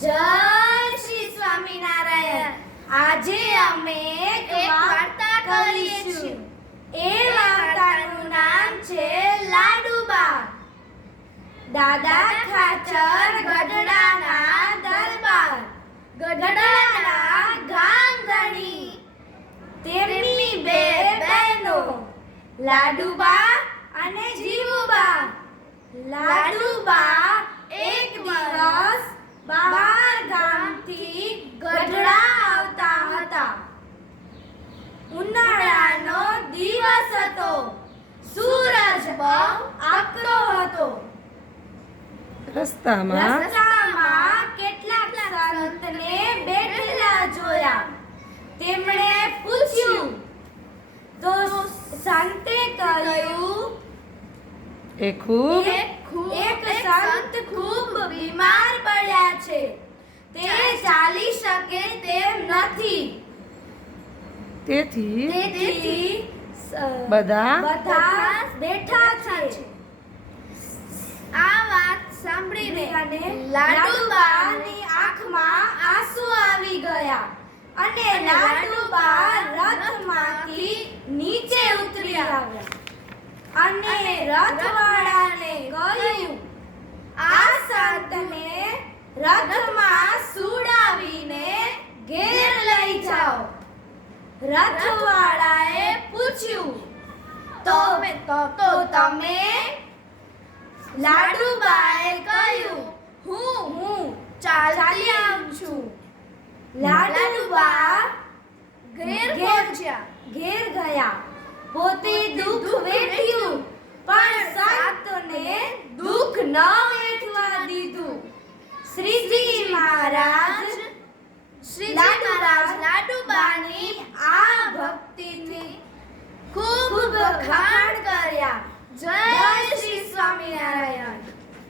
જય શ્રી સ્વામિનારાયણ. આજે અમે એક વાર્તા કરીશું. એ વાર્તાનું નામ છે લાડુબા. દાદા ખાચર ગઢડાના દરબાર, ગઢડાના ગામધણી. તેમની બે બહેનો લાડુબા અને જીવુબા. લાડુબા એક દિવસ બહાર ગામથી ગઢડા આવતા હતા. ઉનાળાનો દિવસ હતો. સૂરજ બહુ આકરો હતો. રસ્તામાં કેટલાક સંતને બેઠેલા જોયા. તેમણે પૂછ્યું તો સંતે કહ્યું, એક સંત ખૂબ બીમાર પડ્યા છે. તે ચાલી શકે તેમ નથી. તેથી બધા બેઠા છે. આ વાત સાંભળીને લાડુબાની આંખમાં આંસુ આવી ગયા અને લાડુબા રથમાંથી નીચે ઉતરી આવ્યા અને રથવાળાને કહ્યું, આ સંતને રથમાં સુડાવીને ઘેર લઈ જાઓ. રથવાળાએ પૂછ્યું, તો તમે? લાડુબાએ કહ્યું, હું ચાલી આવું છું. લાડુબા ઘેર ગયા. પોતે દુઃખ વેઠ્યું, પણ સંતને દુઃખ ન વેઠવા દીધું. શ્રીજી મહારાજ લાડુબાની આ ભક્તિથી ખૂબ